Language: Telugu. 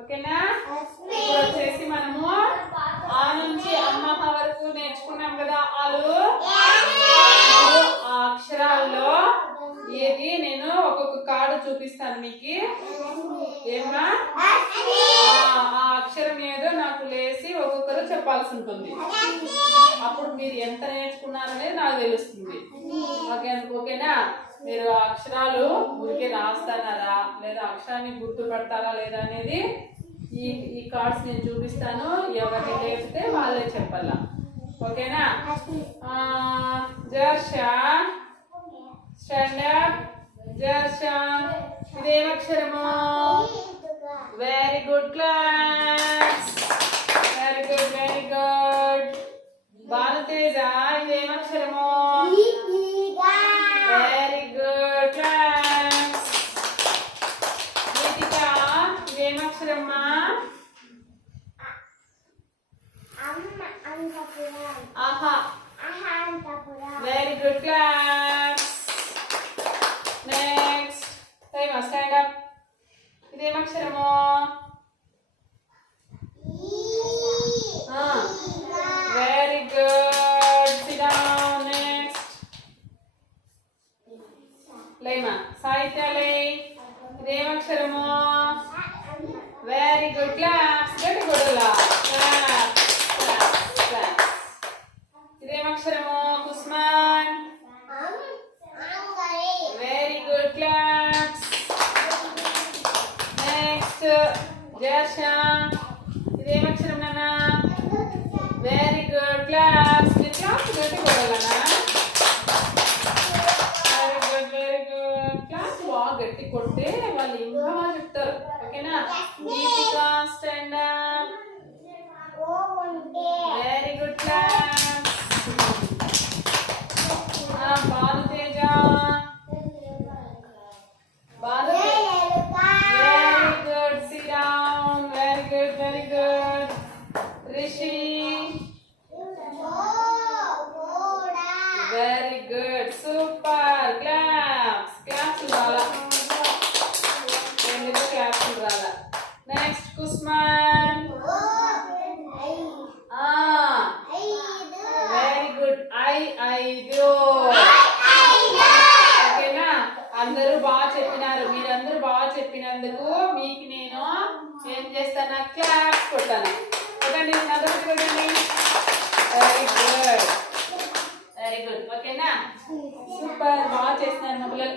ఓకేనా? ఇప్పుడు వచ్చేసి మనము ఆ నుంచి అమ్మహ వరకు నేర్చుకున్నాం కదా. ఆలు ఆ అక్షరాల్లో ఏది నేను ఒక్కొక్క కార్డు చూపిస్తాను మీకు. ఏమా ఆ అక్షరం ఏదో నాకు లేసి ఒక్కొక్కరు చెప్పాల్సి ఉంటుంది. అప్పుడు మీరు ఎంత నేర్చుకున్నారనేది నాకు తెలుస్తుంది. ఓకేనా? మీరు అక్షరాలు ఊరికే రాస్తారా లేదా అక్షరాన్ని గుర్తుపడతారా లేదా అనేది ఈ కార్డ్స్ నేను చూపిస్తాను. ఎవరిని లేపితే వాళ్ళే చెప్పాలా. ఓకేనా? జర్షా స్టాండ్ అప్. జర్షా ఇదేం అక్షరము? Very good class. Very good, very good. Bhanuteja ఇదేం అక్షరము? Very good class. గీతిక ఇదేం అక్షరమ్మా? ఆహా. Very good class. Next Taima stand up. ఇదేం అక్షరము? Very good. Sit down. Next లేమా సాహిత్యాలే. ఇదేం అక్షరము? Very good class. గట్టి కొడలా. ఇదేం అక్షరము? Kusman. Very good class. Next Jarsha. ఇదేం అక్షరం నాన్న? Very good class. క్లాస్ గట్టి కొడాలన్నా. Very good, very good. Class బాగా గట్టి కొడితే వాళ్ళు ఇంకా బాగా చెప్తారు. ఓకేనా? Geethika stand up. Very good class. Bhanuteja. Very good. Sit down. Very good, very good. Rishi. Very good. Super. Claps. Claps రాలా. క్లాప్స్ రాలా. నెక్స్ట్ కుస్మాన్. Very good. ఐదు. ఓకేనా? అందరూ బాగా చెప్పినారు. మీరందరూ బాగా చెప్పినందుకు మీకు నేను ఏం చేస్తాను? క్లాప్స్ కొట్టాను. కొట్టండి. కొట్టండి. Very good, very good. ఓకేనా? సూపర్. బాగా చేస్తున్నారు మా పిల్లలు.